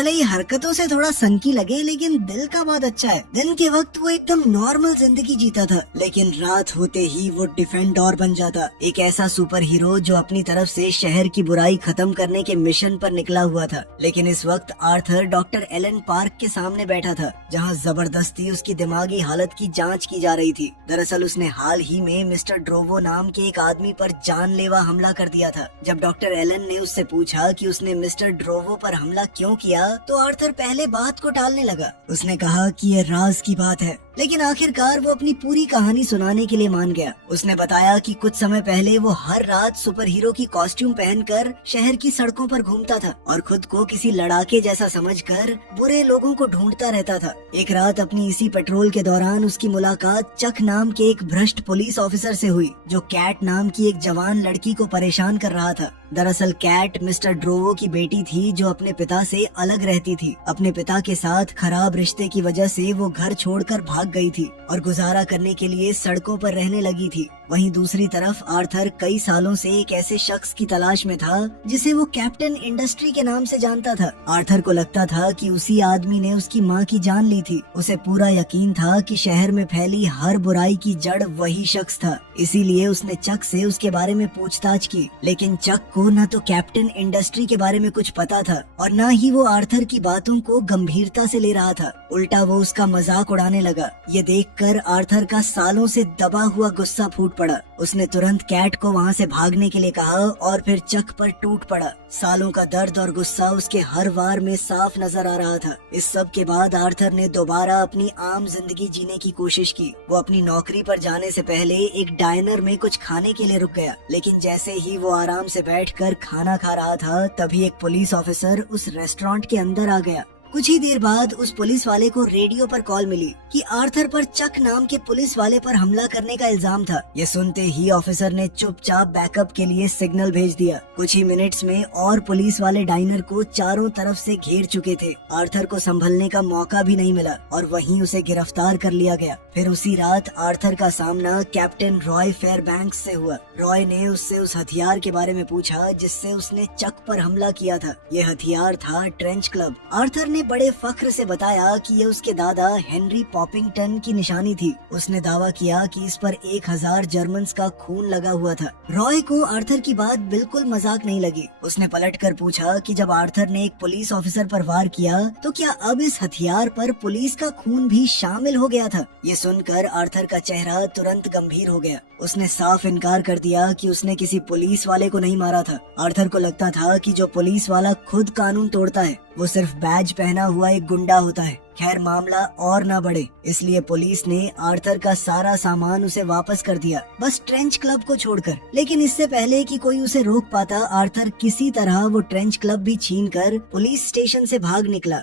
भले ही हरकतों से थोड़ा संकी लगे लेकिन दिल का बहुत अच्छा है। दिन के वक्त वो एकदम नॉर्मल जिंदगी जीता था, लेकिन रात होते ही वो डिफेंडर बन जाता, एक ऐसा सुपर हीरो जो अपनी तरफ से शहर की बुराई खत्म करने के मिशन पर निकला हुआ था। लेकिन इस वक्त आर्थर डॉक्टर एलन पार्क के सामने बैठा था, जहाँ जबरदस्ती उसकी दिमागी हालत की जांच की जा रही थी। दरअसल उसने हाल ही में मिस्टर ड्रोवो नाम के एक आदमी पर जानलेवा हमला कर दिया था। जब डॉक्टर एलन ने उससे पूछा कि उसने मिस्टर ड्रोवो पर हमला क्यों किया, तो आर्थर पहले बात को टालने लगा। उसने कहा कि ये राज की बात है, लेकिन आखिरकार वो अपनी पूरी कहानी सुनाने के लिए मान गया। उसने बताया कि कुछ समय पहले वो हर रात सुपर हीरो की कॉस्ट्यूम पहनकर शहर की सड़कों पर घूमता था और खुद को किसी लड़ाके जैसा समझकर बुरे लोगों को ढूंढता रहता था। एक रात अपनी इसी पेट्रोल के दौरान उसकी मुलाकात चक नाम के एक भ्रष्ट पुलिस ऑफिसर से हुई, जो कैट नाम की एक जवान लड़की को परेशान कर रहा था। दरअसल कैट मिस्टर ड्रोवो की बेटी थी, जो अपने पिता से अलग रहती थी। अपने पिता के साथ खराब रिश्ते की वजह से वो घर छोड़कर भाग गई थी और गुजारा करने के लिए सड़कों पर रहने लगी थी। वहीं दूसरी तरफ आर्थर कई सालों से एक ऐसे शख्स की तलाश में था जिसे वो कैप्टन इंडस्ट्री के नाम से जानता था। आर्थर को लगता था कि उसी आदमी ने उसकी मां की जान ली थी। उसे पूरा यकीन था कि शहर में फैली हर बुराई की जड़ वही शख्स था। इसीलिए उसने चक से उसके बारे में पूछताछ की, लेकिन चक को न तो कैप्टन इंडस्ट्री के बारे में कुछ पता था और न ही वो आर्थर की बातों को गंभीरता से ले रहा था। उल्टा वो उसका मजाक उड़ाने लगा। ये देखकर आर्थर का सालों से दबा हुआ गुस्सा फूट पड़ा। उसने तुरंत कैट को वहाँ से भागने के लिए कहा और फिर चक पर टूट पड़ा। सालों का दर्द और गुस्सा उसके हर वार में साफ नजर आ रहा था। इस सब के बाद आर्थर ने दोबारा अपनी आम जिंदगी जीने की कोशिश की। वो अपनी नौकरी पर जाने से पहले एक डाइनर में कुछ खाने के लिए रुक गया, लेकिन जैसे ही वो आराम से बैठकर खाना खा रहा था, तभी एक पुलिस ऑफिसर उस रेस्टोरेंट के अंदर आ गया। कुछ ही देर बाद उस पुलिस वाले को रेडियो पर कॉल मिली कि आर्थर पर चक नाम के पुलिस वाले पर हमला करने का इल्जाम था। ये सुनते ही ऑफिसर ने चुपचाप बैकअप के लिए सिग्नल भेज दिया। कुछ ही मिनट्स में और पुलिस वाले डाइनर को चारों तरफ से घेर चुके थे। आर्थर को संभलने का मौका भी नहीं मिला और वहीं उसे गिरफ्तार कर लिया गया। फिर उसी रात आर्थर का सामना कैप्टन रॉय फेयरबैंक्स से हुआ। रॉय ने उससे उस हथियार के बारे में पूछा जिससे उसने चक पर हमला किया था। ये हथियार था ट्रेंच क्लब। आर्थर ने बड़े फख्र से बताया कि ये उसके दादा हेनरी पॉपिंगटन की निशानी थी। उसने दावा किया कि इस पर 1000 जर्मन्स का खून लगा हुआ था। रॉय को आर्थर की बात बिल्कुल मजाक नहीं लगी। उसने पलटकर पूछा कि जब आर्थर ने एक पुलिस ऑफिसर पर वार किया, तो क्या अब इस हथियार पर पुलिस का खून भी शामिल हो गया था? ये सुनकर आर्थर का चेहरा तुरंत गंभीर हो गया। उसने साफ इनकार कर दिया कि उसने किसी पुलिस वाले को नहीं मारा था। आर्थर को लगता था कि जो पुलिस वाला खुद कानून तोड़ता है, वो सिर्फ बैज पहना हुआ एक गुंडा होता है। खैर मामला और ना बढ़े, इसलिए पुलिस ने आर्थर का सारा सामान उसे वापस कर दिया, बस ट्रेंच क्लब को छोड़कर। लेकिन इससे पहले कि कोई उसे रोक पाता, आर्थर किसी तरह वो ट्रेंच क्लब भी छीनकर पुलिस स्टेशन से भाग निकला।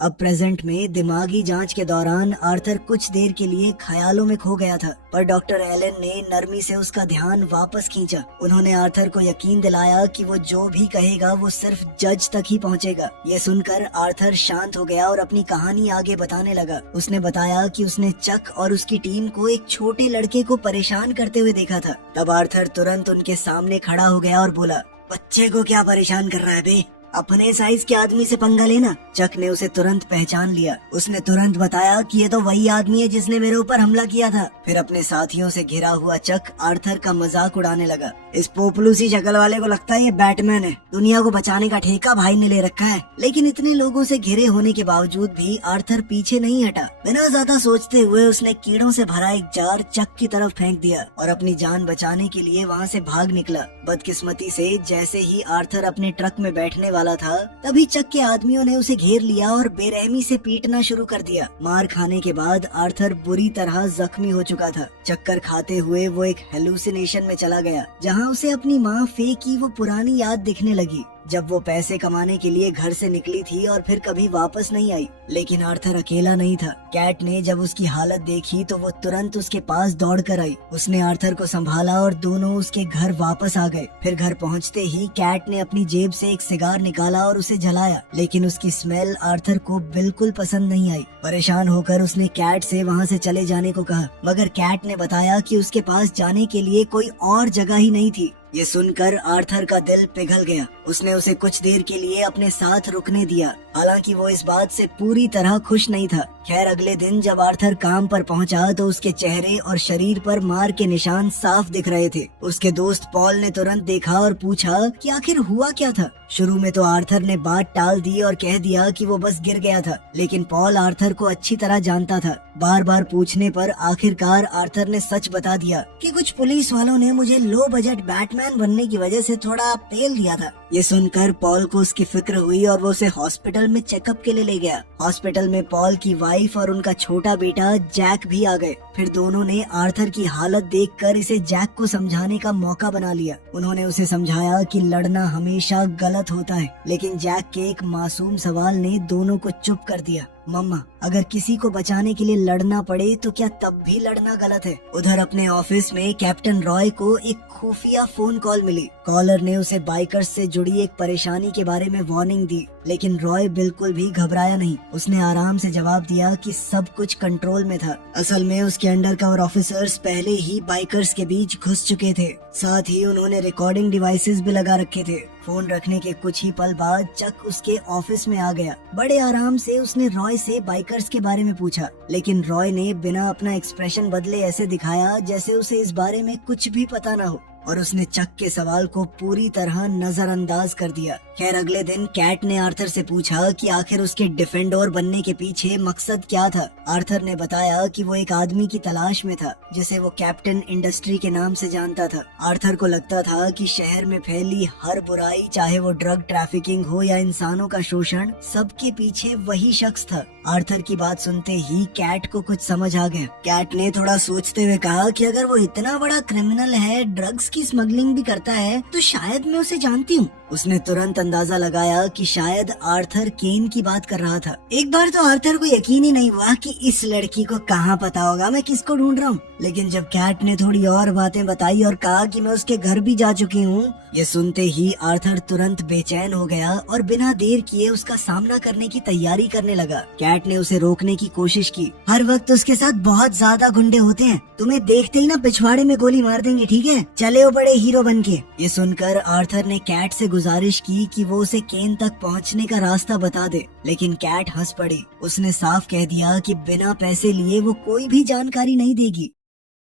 अब प्रेजेंट में दिमागी जांच के दौरान आर्थर कुछ देर के लिए ख्यालों में खो गया था, पर डॉक्टर एलन ने नरमी से उसका ध्यान वापस खींचा। उन्होंने आर्थर को यकीन दिलाया कि वो जो भी कहेगा वो सिर्फ जज तक ही पहुंचेगा। ये सुनकर आर्थर शांत हो गया और अपनी कहानी आगे बताने लगा। उसने बताया कि उसने चक और उसकी टीम को एक छोटे लड़के को परेशान करते हुए देखा था। तब आर्थर तुरंत उनके सामने खड़ा हो गया और बोला, बच्चे को क्या परेशान कर रहा है बे? अपने साइज के आदमी से पंगा लेना। चक ने उसे तुरंत पहचान लिया। उसने तुरंत बताया कि ये तो वही आदमी है जिसने मेरे ऊपर हमला किया था। फिर अपने साथियों से घिरा हुआ चक आर्थर का मजाक उड़ाने लगा। इस पोपलू सी शक्ल वाले को लगता है ये बैटमैन है, दुनिया को बचाने का ठेका भाई ने ले रखा है। लेकिन इतने लोगों से घिरे होने के बावजूद भी आर्थर पीछे नहीं हटा। बिना ज्यादा सोचते हुए उसने कीड़ों से भरा एक जार चक की तरफ फेंक दिया और अपनी जान बचाने के लिए वहाँ से भाग निकला। बदकिस्मती से जैसे ही आर्थर अपने ट्रक में बैठने वाला था, तभी चक के आदमियों ने उसे घेर लिया और बेरहमी से पीटना शुरू कर दिया। मार खाने के बाद आर्थर बुरी तरह जख्मी हो चुका था। चक्कर खाते हुए वो एक हेलुसिनेशन में चला गया, जहाँ उसे अपनी माँ फे की वो पुरानी याद दिखने लगी, जब वो पैसे कमाने के लिए घर से निकली थी और फिर कभी वापस नहीं आई। लेकिन आर्थर अकेला नहीं था। कैट ने जब उसकी हालत देखी तो वो तुरंत उसके पास दौड़ कर आई। उसने आर्थर को संभाला और दोनों उसके घर वापस आ गए। फिर घर पहुंचते ही कैट ने अपनी जेब से एक सिगार निकाला और उसे जलाया, लेकिन उसकी स्मेल आर्थर को बिल्कुल पसंद नहीं आई। परेशान होकर उसने कैट से वहाँ से चले जाने को कहा, मगर कैट ने बताया कि उसके पास जाने के लिए कोई और जगह ही नहीं थी। ये सुनकर आर्थर का दिल पिघल गया। उसने उसे कुछ देर के लिए अपने साथ रुकने दिया, हालांकि वो इस बात से पूरी तरह खुश नहीं था। खैर अगले दिन जब आर्थर काम पर पहुंचा तो उसके चेहरे और शरीर पर मार के निशान साफ दिख रहे थे। उसके दोस्त पॉल ने तुरंत देखा और पूछा कि आखिर हुआ क्या था। शुरू में तो आर्थर ने बात टाल दी और कह दिया कि वो बस गिर गया था, लेकिन पॉल आर्थर को अच्छी तरह जानता था। बार बार पूछने पर आखिरकार आर्थर ने सच बता दिया कि कुछ पुलिस वालों ने मुझे लो बजट बैटमैन बनने की वजह से थोड़ा पेल दिया था। ये सुनकर पॉल को उसकी फिक्र हुई और वो उसे हॉस्पिटल में चेकअप के लिए ले गया। हॉस्पिटल में पॉल की वाइफ और उनका छोटा बेटा जैक भी आ गए। फिर दोनों ने आर्थर की हालत देखकर इसे जैक को समझाने का मौका बना लिया। उन्होंने उसे समझाया कि लड़ना हमेशा गलत होता है, लेकिन जैक के एक मासूम सवाल ने दोनों को चुप कर दिया। मम्मा, अगर किसी को बचाने के लिए लड़ना पड़े तो क्या तब भी लड़ना गलत है? उधर अपने ऑफिस में कैप्टन रॉय को एक खुफिया फोन कॉल मिली। कॉलर ने उसे बाइकर्स से जुड़ी एक परेशानी के बारे में वार्निंग दी, लेकिन रॉय बिल्कुल भी घबराया नहीं। उसने आराम से जवाब दिया कि सब कुछ कंट्रोल में था। असल में उसके अंडरकवर ऑफिसर्स पहले ही बाइकर्स के बीच घुस चुके थे। साथ ही उन्होंने रिकॉर्डिंग डिवाइसेस भी लगा रखे थे। फोन रखने के कुछ ही पल बाद चक उसके ऑफिस में आ गया। बड़े आराम से उसने रॉय से बाइकर्स के बारे में पूछा, लेकिन रॉय ने बिना अपना एक्सप्रेशन बदले ऐसे दिखाया जैसे उसे इस बारे में कुछ भी पता न हो, और उसने चक के सवाल को पूरी तरह नजरअंदाज कर दिया। खैर अगले दिन कैट ने आर्थर से पूछा कि आखिर उसके डिफेंडर बनने के पीछे मकसद क्या था। आर्थर ने बताया कि वो एक आदमी की तलाश में था जिसे वो कैप्टन इंडस्ट्री के नाम से जानता था। आर्थर को लगता था कि शहर में फैली हर बुराई, चाहे वो ड्रग ट्रैफिकिंग हो या इंसानों का शोषण, सबके पीछे वही शख्स था। आर्थर की बात सुनते ही कैट को कुछ समझ आ गया। कैट ने थोड़ा सोचते हुए कहा कि अगर वो इतना बड़ा क्रिमिनल है, ड्रग्स की स्मगलिंग भी करता है, तो शायद मैं उसे जानती हूँ। उसने तुरंत अंदाजा लगाया कि शायद आर्थर केन की बात कर रहा था। एक बार तो आर्थर को यकीन ही नहीं हुआ कि इस लड़की को कहाँ पता होगा मैं किसको ढूंढ रहा हूँ, लेकिन जब कैट ने थोड़ी और बातें बताई और कहा कि मैं उसके घर भी जा चुकी हूँ, ये सुनते ही आर्थर तुरंत बेचैन हो गया और बिना देर किए उसका सामना करने की तैयारी करने लगा। कैट ने उसे रोकने की कोशिश की। हर वक्त उसके साथ बहुत ज्यादा गुंडे होते हैं, तुम्हें देखते ही ना पिछवाड़े में गोली मार देंगे, ठीक है? चले हो बड़े हीरो बन के। ये सुनकर आर्थर ने कैट से गुजारिश की कि वो उसे केन तक पहुंचने का रास्ता बता दे, लेकिन कैट हंस पड़ी। उसने साफ कह दिया कि बिना पैसे लिए वो कोई भी जानकारी नहीं देगी।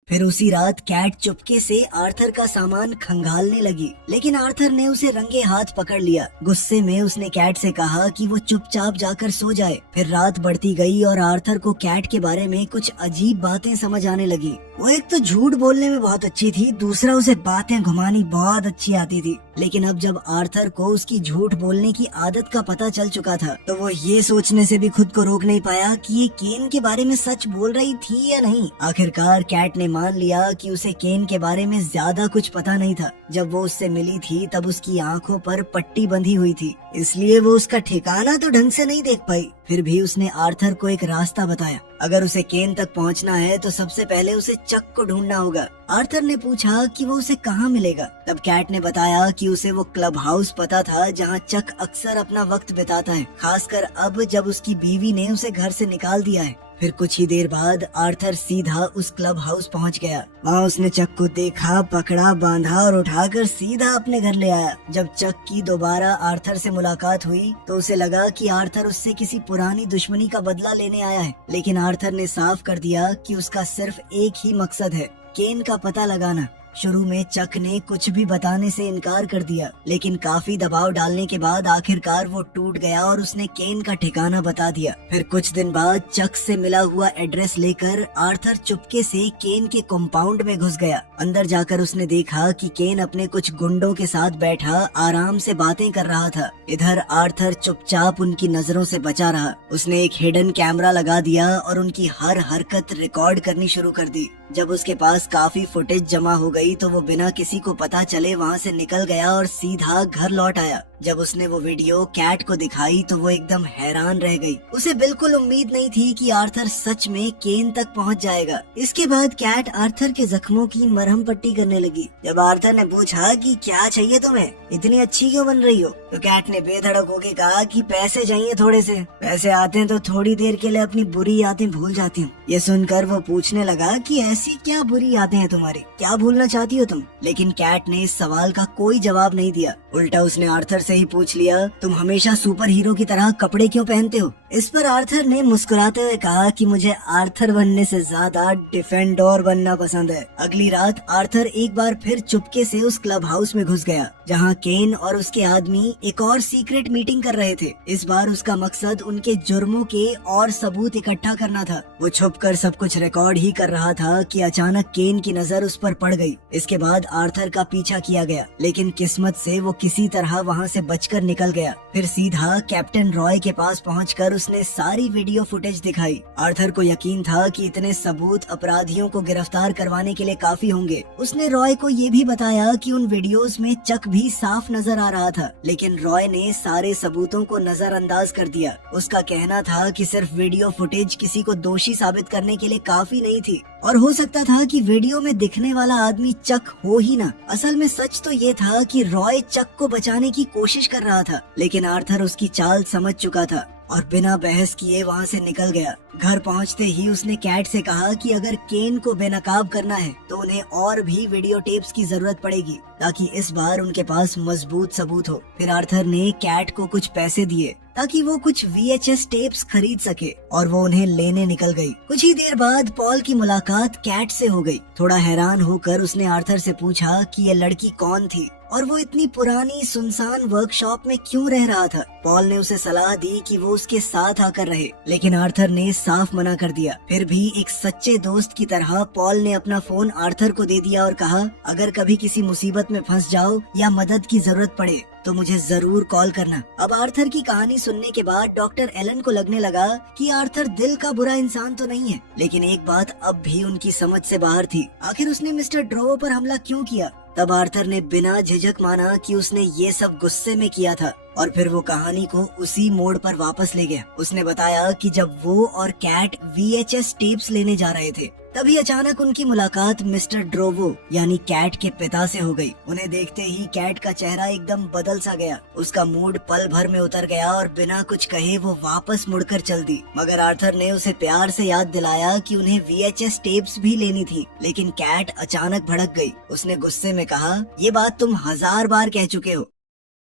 फिर उसी रात कैट चुपके से आर्थर का सामान खंगालने लगी, लेकिन आर्थर ने उसे रंगे हाथ पकड़ लिया। गुस्से में उसने कैट से कहा कि वो चुपचाप जाकर सो जाए। फिर रात बढ़ती गई और आर्थर को कैट के बारे में कुछ अजीब बातें समझ आने लगी। वो एक तो झूठ बोलने में बहुत अच्छी थी, दूसरा उसे बातें घुमानी बहुत अच्छी आती थी। लेकिन अब जब आर्थर को उसकी झूठ बोलने की आदत का पता चल चुका था, तो वो ये सोचने से भी खुद को रोक नहीं पाया कि ये केन के बारे में सच बोल रही थी या नहीं। आखिरकार कैट ने मान लिया कि उसे केन के बारे में ज्यादा कुछ पता नहीं था। जब वो उससे मिली थी तब उसकी आंखों पर पट्टी बंधी हुई थी, इसलिए वो उसका ठिकाना तो ढंग से नहीं देख पाई। फिर भी उसने आर्थर को एक रास्ता बताया। अगर उसे केन तक पहुंचना है तो सबसे पहले उसे चक को ढूंढना होगा। आर्थर ने पूछा कि वो उसे कहाँ मिलेगा। तब कैट ने बताया कि उसे वो क्लब हाउस पता था जहाँ चक अक्सर अपना वक्त बिताता है, खासकर अब जब उसकी बीवी ने उसे घर से निकाल दिया है। फिर कुछ ही देर बाद आर्थर सीधा उस क्लब हाउस पहुंच गया। वहाँ उसने चक को देखा, पकड़ा, बांधा और उठाकर सीधा अपने घर ले आया। जब चक की दोबारा आर्थर से मुलाकात हुई तो उसे लगा कि आर्थर उससे किसी पुरानी दुश्मनी का बदला लेने आया है, लेकिन आर्थर ने साफ कर दिया कि उसका सिर्फ एक ही मकसद है, केन का पता लगाना। शुरू में चक ने कुछ भी बताने से इनकार कर दिया, लेकिन काफी दबाव डालने के बाद आखिरकार वो टूट गया और उसने केन का ठिकाना बता दिया। फिर कुछ दिन बाद चक से मिला हुआ एड्रेस लेकर आर्थर चुपके से केन के कंपाउंड में घुस गया। अंदर जाकर उसने देखा कि केन अपने कुछ गुंडों के साथ बैठा आराम से बातें कर रहा था। इधर आर्थर चुपचाप उनकी नजरों से बचा रहा। उसने एक हिडन कैमरा लगा दिया और उनकी हर हरकत रिकॉर्ड करनी शुरू कर दी। जब उसके पास काफी फुटेज जमा हो गई तो वो बिना किसी को पता चले वहाँ से निकल गया और सीधा घर लौट आया। जब उसने वो वीडियो कैट को दिखाई तो वो एकदम हैरान रह गई। उसे बिल्कुल उम्मीद नहीं थी कि आर्थर सच में केन तक पहुंच जाएगा। इसके बाद कैट आर्थर के जख्मों की मरहम पट्टी करने लगी। जब आर्थर ने पूछा कि क्या चाहिए तुम्हें, इतनी अच्छी क्यों बन रही हो, तो कैट ने बेधड़क होके कहा कि पैसे चाहिए थोड़े से। पैसे आते हैं तो थोड़ी देर के लिए अपनी बुरी यादें भूल जाती हूँ। ये सुनकर वो पूछने लगा कि ऐसी क्या बुरी यादें हैं तुम्हारी, क्या भूलना चाहती हो तुम। लेकिन कैट ने इस सवाल का कोई जवाब नहीं दिया। उल्टा उसने आर्थर से ही पूछ लिया, तुम हमेशा सुपर हीरो की तरह कपड़े क्यों पहनते हो। इस पर आर्थर ने मुस्कुराते हुए कहा कि मुझे आर्थर बनने से ज्यादा डिफेंडर बनना पसंद है। अगली रात आर्थर एक बार फिर चुपके से उस क्लब हाउस में घुस गया जहाँ केन और उसके आदमी एक और सीक्रेट मीटिंग कर रहे थे। इस बार उसका मकसद उनके जुर्मों के और सबूत इकट्ठा करना था। वो छुपकर सब कुछ रिकॉर्ड ही कर रहा था कि अचानक केन की नजर उस पर पड़ गई। इसके बाद आर्थर का पीछा किया गया, लेकिन किस्मत से वो किसी तरह वहाँ से बचकर निकल गया। फिर सीधा कैप्टन रॉय के पास पहुंचकर उसने सारी वीडियो फुटेज दिखाई। आर्थर को यकीन था कि इतने सबूत अपराधियों को गिरफ्तार करवाने के लिए काफी होंगे। उसने रॉय को ये भी बताया कि उन वीडियोस में चक भी साफ नजर आ रहा था, लेकिन रॉय ने सारे सबूतों को नजरअंदाज कर दिया। उसका कहना था कि सिर्फ वीडियो फुटेज किसी को दोषी साबित करने के लिए काफी नहीं थी, और हो सकता था कि वीडियो में दिखने वाला आदमी चक हो ही ना। असल में सच तो ये था कि रॉय चक को बचाने की कोशिश कर रहा था, लेकिन आर्थर उसकी चाल समझ चुका था और बिना बहस किए वहाँ से निकल गया। घर पहुँचते ही उसने कैट से कहा कि अगर केन को बेनकाब करना है तो उन्हें और भी वीडियो टेप्स की जरूरत पड़ेगी, ताकि इस बार उनके पास मजबूत सबूत हो। फिर आर्थर ने कैट को कुछ पैसे दिए ताकि वो कुछ VHS टेप्स खरीद सके, और वो उन्हें लेने निकल गई। कुछ ही देर बाद पॉल की मुलाकात कैट से हो गई। थोड़ा हैरान होकर उसने आर्थर से पूछा कि ये लड़की कौन थी और वो इतनी पुरानी सुनसान वर्कशॉप में क्यों रह रहा था। पॉल ने उसे सलाह दी कि वो उसके साथ आकर रहे, लेकिन आर्थर ने साफ मना कर दिया। फिर भी एक सच्चे दोस्त की तरह पॉल ने अपना फोन आर्थर को दे दिया और कहा, अगर कभी किसी मुसीबत में फंस जाओ या मदद की जरूरत पड़े तो मुझे जरूर कॉल करना। अब आर्थर की कहानी सुनने के बाद डॉक्टर एलन को लगने लगा कि आर्थर दिल का बुरा इंसान तो नहीं है, लेकिन एक बात अब भी उनकी समझ से बाहर थी। आखिर उसने मिस्टर ड्रोवर पर हमला क्यों किया। तब आर्थर ने बिना झिझक माना कि उसने ये सब गुस्से में किया था, और फिर वो कहानी को उसी मोड़ पर वापस ले गया। उसने बताया कि जब वो और कैट VHS टेप्स लेने जा रहे थे, तभी अचानक उनकी मुलाकात मिस्टर ड्रोवो यानी कैट के पिता से हो गई। उन्हें देखते ही कैट का चेहरा एकदम बदल सा गया। उसका मूड पल भर में उतर गया और बिना कुछ कहे वो वापस मुड़कर चल दी। मगर आर्थर ने उसे प्यार से याद दिलाया कि उन्हें VHS टेप्स भी लेनी थी, लेकिन कैट अचानक भड़क गई। उसने गुस्से में कहा, ये बात तुम 1000 बार कह चुके हो।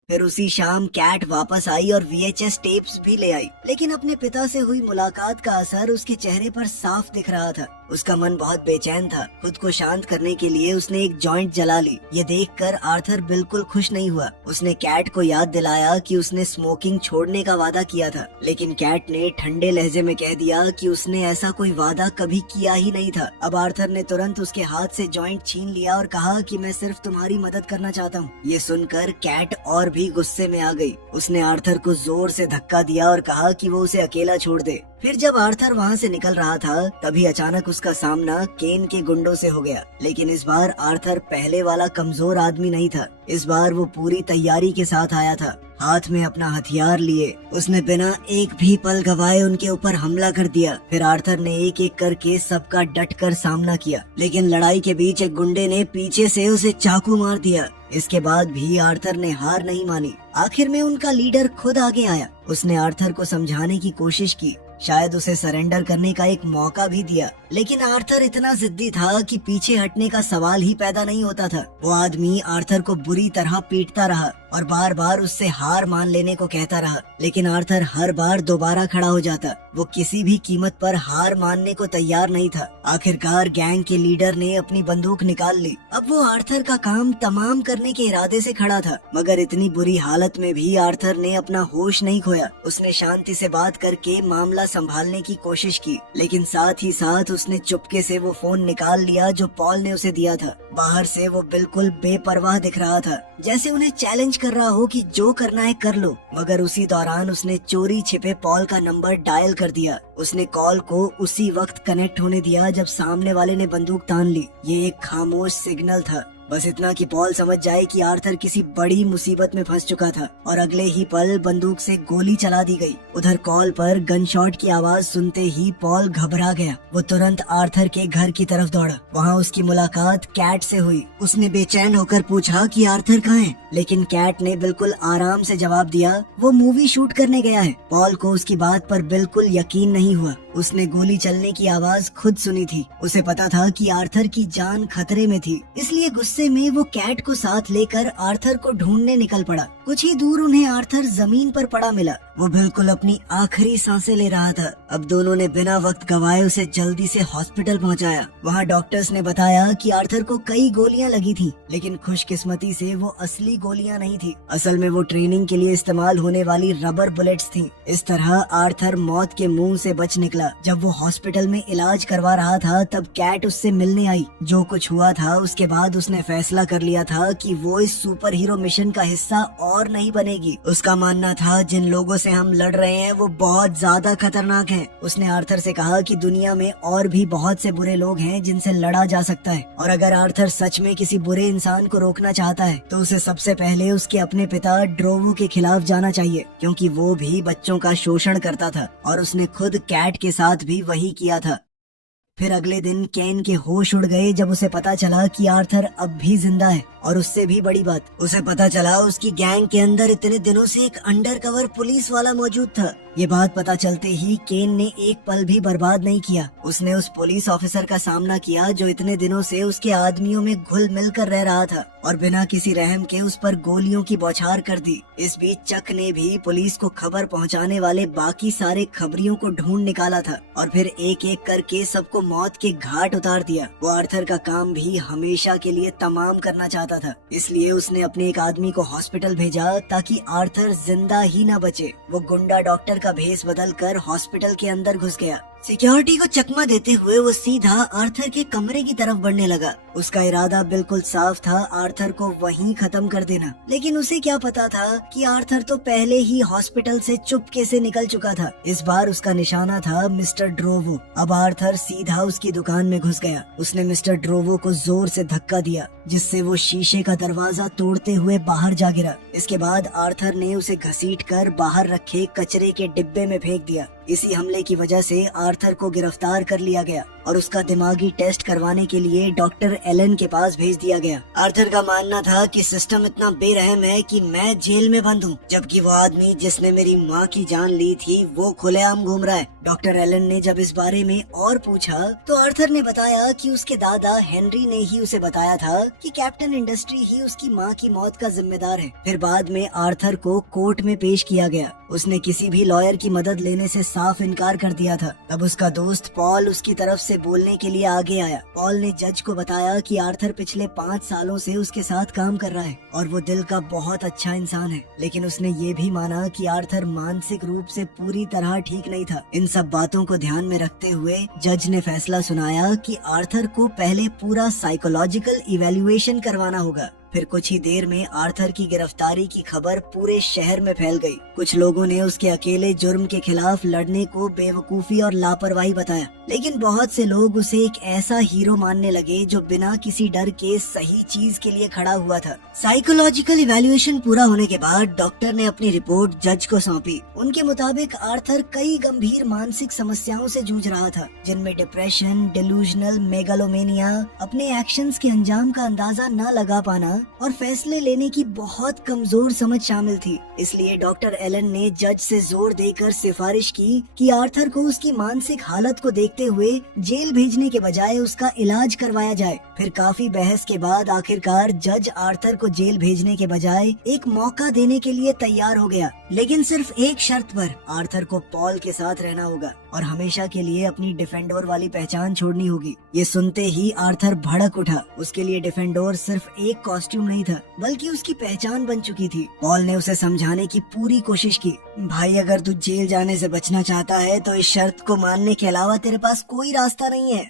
फिर उसी शाम कैट वापस आई और VHS टेप्स भी ले आई, लेकिन अपने पिता से हुई मुलाकात का असर उसके चेहरे पर साफ दिख रहा था। उसका मन बहुत बेचैन था। खुद को शांत करने के लिए उसने एक जॉइंट जला ली। ये देखकर आर्थर बिल्कुल खुश नहीं हुआ। उसने कैट को याद दिलाया कि उसने स्मोकिंग छोड़ने का वादा किया था, लेकिन कैट ने ठंडे लहजे में कह दिया कि उसने ऐसा कोई वादा कभी किया ही नहीं था। अब आर्थर ने तुरंत उसके हाथ से जॉइंट छीन लिया और कहा कि मैं सिर्फ तुम्हारी मदद करना चाहता हूँ। ये सुनकर कैट और भी गुस्से में आ गई। उसने आर्थर को जोर से धक्का दिया और कहा कि वो उसे अकेला छोड़ दे। फिर जब आर्थर वहाँ से निकल रहा था, तभी अचानक उसका सामना केन के गुंडों से हो गया। लेकिन इस बार आर्थर पहले वाला कमजोर आदमी नहीं था। इस बार वो पूरी तैयारी के साथ आया था, हाथ में अपना हथियार लिए। उसने बिना एक भी पल गवाए उनके ऊपर हमला कर दिया। फिर आर्थर ने एक एक करके सबका डटकर सामना किया, लेकिन लड़ाई के बीच एक गुंडे ने पीछे से उसे चाकू मार दिया। इसके बाद भी आर्थर ने हार नहीं मानी। आखिर में उनका लीडर खुद आगे आया। उसने आर्थर को समझाने की कोशिश की, शायद उसे सरेंडर करने का एक मौका भी दिया, लेकिन आर्थर इतना जिद्दी था कि पीछे हटने का सवाल ही पैदा नहीं होता था। वो आदमी आर्थर को बुरी तरह पीटता रहा और बार बार उससे हार मान लेने को कहता रहा, लेकिन आर्थर हर बार दोबारा खड़ा हो जाता। वो किसी भी कीमत पर हार मानने को तैयार नहीं था। आखिरकार गैंग के लीडर ने अपनी बंदूक निकाल ली। अब वो आर्थर का काम तमाम करने के इरादे से खड़ा था, मगर इतनी बुरी हालत में भी आर्थर ने अपना होश नहीं खोया। उसने शांति से बात करके मामला संभालने की कोशिश की, लेकिन साथ ही साथ उसने चुपके से वो फोन निकाल लिया जो पॉल ने उसे दिया था। बाहर से वो बिल्कुल बेपरवाह दिख रहा था, जैसे उन्हें चैलेंज कर रहा हो कि जो करना है कर लो। मगर उसी दौरान उसने चोरी छिपे पॉल का नंबर डायल कर दिया। उसने कॉल को उसी वक्त कनेक्ट होने दिया जब सामने वाले ने बंदूक तान ली। ये एक खामोश सिग्नल था। बस इतना कि पॉल समझ जाए कि आर्थर किसी बड़ी मुसीबत में फंस चुका था और अगले ही पल बंदूक से गोली चला दी गई। उधर कॉल पर गन शॉट की आवाज सुनते ही पॉल घबरा गया। वो तुरंत आर्थर के घर की तरफ दौड़ा। वहाँ उसकी मुलाकात कैट से हुई। उसने बेचैन होकर पूछा कि आर्थर कहाँ है, लेकिन कैट ने बिल्कुल आराम से जवाब दिया, वो मूवी शूट करने गया है। पॉल को उसकी बात पर बिल्कुल यकीन नहीं हुआ। उसने गोली चलने की आवाज खुद सुनी थी। उसे पता था कि आर्थर की जान खतरे में थी, इसलिए गुस्से में वो कैट को साथ लेकर आर्थर को ढूंढने निकल पड़ा। कुछ ही दूर उन्हें आर्थर जमीन पर पड़ा मिला। वो बिल्कुल अपनी आखिरी सांसें ले रहा था। अब दोनों ने बिना वक्त गवाए उसे जल्दी से हॉस्पिटल पहुंचाया। वहाँ डॉक्टर्स ने बताया कि आर्थर को कई गोलियां लगी थी, लेकिन खुशकिस्मती से वो असली गोलियां नहीं थी। असल में वो ट्रेनिंग के लिए इस्तेमाल होने वाली रबर बुलेट्स थी। इस तरह आर्थर मौत के मुंह से बच निकला। जब वो हॉस्पिटल में इलाज करवा रहा था तब कैट उससे मिलने आई। जो कुछ हुआ था उसके बाद उसने फैसला कर लिया था कि वो इस सुपर हीरो मिशन का हिस्सा और नहीं बनेगी। उसका मानना था जिन लोगों से हम लड़ रहे हैं वो बहुत ज्यादा खतरनाक हैं। उसने आर्थर से कहा कि दुनिया में और भी बहुत से बुरे लोग हैं जिनसे लड़ा जा सकता है, और अगर आर्थर सच में किसी बुरे इंसान को रोकना चाहता है तो उसे सबसे पहले उसके अपने पिता ड्रोवो के खिलाफ जाना चाहिए, क्योंकि वो भी बच्चों का शोषण करता था और उसने खुद कैट के साथ भी वही किया था। फिर अगले दिन केन के होश उड़ गए जब उसे पता चला कि आर्थर अब भी जिंदा है, और उससे भी बड़ी बात, उसे पता चला उसकी गैंग के अंदर इतने दिनों से एक अंडरकवर पुलिस वाला मौजूद था। ये बात पता चलते ही केन ने एक पल भी बर्बाद नहीं किया। उसने उस पुलिस ऑफिसर का सामना किया जो इतने दिनों से उसके आदमियों में घुल मिल कर रह रहा था, और बिना किसी रहम के उस पर गोलियों की बौछार कर दी। इस बीच चक ने भी पुलिस को खबर पहुंचाने वाले बाकी सारे खबरियों को ढूंढ निकाला था, और फिर एक एक करके सबको मौत के घाट उतार दिया। वो आर्थर का काम भी हमेशा के लिए तमाम करना चाहता था, इसलिए उसने अपने एक आदमी को हॉस्पिटल भेजा ताकि आर्थर जिंदा ही न बचे। वो गुंडा डॉक्टर का भेष बदलकर हॉस्पिटल के अंदर घुस गया। सिक्योरिटी को चकमा देते हुए वो सीधा आर्थर के कमरे की तरफ बढ़ने लगा। उसका इरादा बिल्कुल साफ था, आर्थर को वहीं खत्म कर देना। लेकिन उसे क्या पता था कि आर्थर तो पहले ही हॉस्पिटल से चुपके से निकल चुका था। इस बार उसका निशाना था मिस्टर ड्रोवो। अब आर्थर सीधा उसकी दुकान में घुस गया। उसने मिस्टर ड्रोवो को जोर से धक्का दिया, जिससे वो शीशे का दरवाजा तोड़ते हुए बाहर जा गिरा। इसके बाद आर्थर ने उसे घसीटकर बाहर रखे कचरे के डिब्बे में फेंक दिया। इसी हमले की वजह से आर्थर को गिरफ्तार कर लिया गया और उसका दिमागी टेस्ट करवाने के लिए डॉक्टर एलन के पास भेज दिया गया। आर्थर का मानना था कि सिस्टम इतना बेरहम है कि मैं जेल में बंद हूँ, जबकि वो आदमी जिसने मेरी माँ की जान ली थी वो खुलेआम घूम रहा है। डॉक्टर एलन ने जब इस बारे में और पूछा तो आर्थर ने बताया कि उसके दादा हेनरी ने ही उसे बताया था कि कैप्टन इंडस्ट्री ही उसकी माँ की मौत का जिम्मेदार है। फिर बाद में आर्थर को कोर्ट में पेश किया गया। उसने किसी भी लॉयर की मदद लेने से साफ इनकार कर दिया था। तब उसका दोस्त पॉल उसकी तरफ से बोलने के लिए आगे आया। पॉल ने जज को बताया कि आर्थर पिछले 5 सालों से उसके साथ काम कर रहा है और वो दिल का बहुत अच्छा इंसान है, लेकिन उसने ये भी माना कि आर्थर मानसिक रूप से पूरी तरह ठीक नहीं था। इन सब बातों को ध्यान में रखते हुए जज ने फैसला सुनाया कि आर्थर को पहले पूरा साइकोलॉजिकल इवैल्यूएशन करवाना होगा। फिर कुछ ही देर में आर्थर की गिरफ्तारी की खबर पूरे शहर में फैल गई। कुछ लोगों ने उसके अकेले जुर्म के खिलाफ लड़ने को बेवकूफी और लापरवाही बताया, लेकिन बहुत से लोग उसे एक ऐसा हीरो मानने लगे जो बिना किसी डर के सही चीज के लिए खड़ा हुआ था। साइकोलॉजिकल इवैल्यूएशन पूरा होने के बाद डॉक्टर ने अपनी रिपोर्ट जज को सौंपी। उनके मुताबिक आर्थर कई गंभीर मानसिक समस्याओं से जूझ रहा था, जिनमें डिप्रेशन, डिलूजनल, मेगालोमेनिया, अपने एक्शंस के अंजाम का अंदाजा न लगा पाना और फैसले लेने की बहुत कमजोर समझ शामिल थी। इसलिए डॉक्टर एलन ने जज से जोर देकर सिफारिश की कि आर्थर को उसकी मानसिक हालत को देखते हुए जेल भेजने के बजाय उसका इलाज करवाया जाए। फिर काफी बहस के बाद आखिरकार जज आर्थर को जेल भेजने के बजाय एक मौका देने के लिए तैयार हो गया, लेकिन सिर्फ एक शर्त पर। आर्थर को पॉल के साथ रहना होगा और हमेशा के लिए अपनी डिफेंडर वाली पहचान छोड़नी होगी। ये सुनते ही आर्थर भड़क उठा। उसके लिए डिफेंडर सिर्फ एक कॉस्ट्यूम नहीं था, बल्कि उसकी पहचान बन चुकी थी। पॉल ने उसे समझाने की पूरी कोशिश की, भाई अगर तू जेल जाने से बचना चाहता है तो इस शर्त को मानने के अलावा तेरे पास कोई रास्ता नहीं है।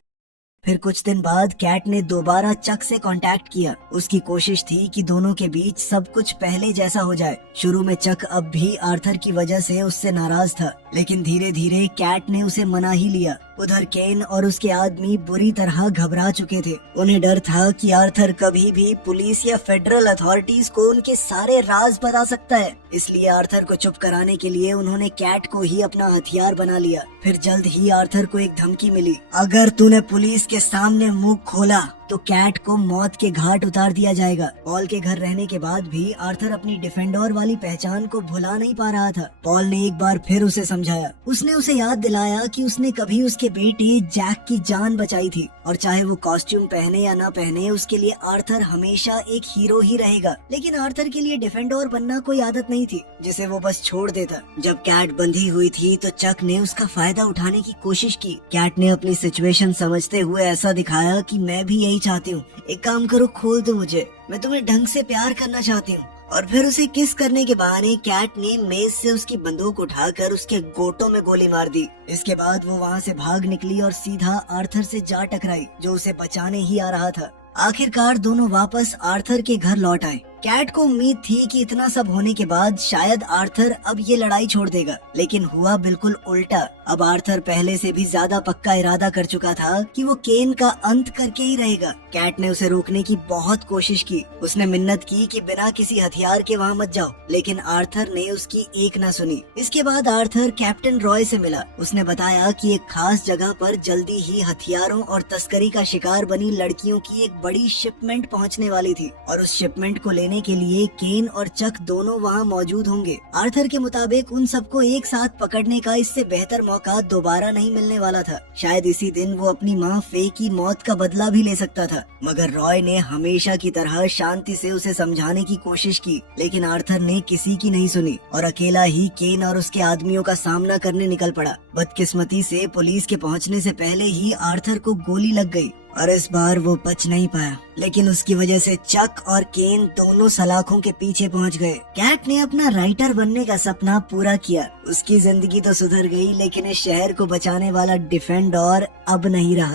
फिर कुछ दिन बाद कैट ने दोबारा चक से कांटेक्ट किया। उसकी कोशिश थी कि दोनों के बीच सब कुछ पहले जैसा हो जाए। शुरू में चक अब भी आर्थर की वजह से उससे नाराज था, लेकिन धीरे धीरे कैट ने उसे मना ही लिया। उधर केन और उसके आदमी बुरी तरह घबरा चुके थे। उन्हें डर था कि आर्थर कभी भी पुलिस या फेडरल अथॉरिटीज को उनके सारे राज बता सकता है। इसलिए आर्थर को चुप कराने के लिए उन्होंने कैट को ही अपना हथियार बना लिया। फिर जल्द ही आर्थर को एक धमकी मिली, अगर तूने पुलिस के सामने मुंह खोला तो कैट को मौत के घाट उतार दिया जाएगा। पॉल के घर रहने के बाद भी आर्थर अपनी डिफेंडर वाली पहचान को भुला नहीं पा रहा था। पॉल ने एक बार फिर उसे समझाया। उसने उसे याद दिलाया कि उसने कभी उसके बेटे जैक की जान बचाई थी और चाहे वो कॉस्ट्यूम पहने या ना पहने, उसके लिए आर्थर हमेशा एक हीरो ही रहेगा। लेकिन आर्थर के लिए डिफेंडर बनना कोई आदत नहीं थी जिसे वो बस छोड़ देता। जब कैट बंधी हुई थी तो चक ने उसका फायदा उठाने की कोशिश की। कैट ने अपनी सिचुएशन समझते हुए ऐसा दिखाया कि मैं भी यही चाहती हूँ, एक काम करो, खोल दो मुझे, मैं तुम्हें ढंग से प्यार करना चाहती हूँ। और फिर उसे किस करने के बहाने कैट ने मेज से उसकी बंदूक उठाकर उसके गोटों में गोली मार दी। इसके बाद वो वहाँ से भाग निकली और सीधा आर्थर से जा टकराई जो उसे बचाने ही आ रहा था। आखिरकार दोनों वापस आर्थर के घर लौट आए। कैट को उम्मीद थी कि इतना सब होने के बाद शायद आर्थर अब ये लड़ाई छोड़ देगा, लेकिन हुआ बिल्कुल उल्टा। अब आर्थर पहले से भी ज्यादा पक्का इरादा कर चुका था कि वो केन का अंत करके ही रहेगा। कैट ने उसे रोकने की बहुत कोशिश की। उसने मिन्नत की कि बिना किसी हथियार के वहाँ मत जाओ, लेकिन आर्थर ने उसकी एक न सुनी। इसके बाद आर्थर कैप्टन रॉय से मिला। उसने बताया कि एक खास जगह पर जल्दी ही हथियारों और तस्करी का शिकार बनी लड़कियों की एक बड़ी शिपमेंट पहुँचने वाली थी और उस शिपमेंट को लेने के लिए केन और चक दोनों वहाँ मौजूद होंगे। आर्थर के मुताबिक उन सबको एक साथ पकड़ने का इससे बेहतर मौका दोबारा नहीं मिलने वाला था। शायद इसी दिन वो अपनी माँ फे की मौत का बदला भी ले सकता था। मगर रॉय ने हमेशा की तरह शांति से उसे समझाने की कोशिश की, लेकिन आर्थर ने किसी की नहीं सुनी और अकेला ही केन और उसके आदमियों का सामना करने निकल पड़ा। बदकिस्मती से पुलिस के पहुँचने से पहले ही आर्थर को गोली लग गई और इस बार वो बच नहीं पाया, लेकिन उसकी वजह से चक और केन दोनों सलाखों के पीछे पहुंच गए। कैट ने अपना राइटर बनने का सपना पूरा किया। उसकी जिंदगी तो सुधर गई, लेकिन इस शहर को बचाने वाला डिफेंडर अब नहीं रहा।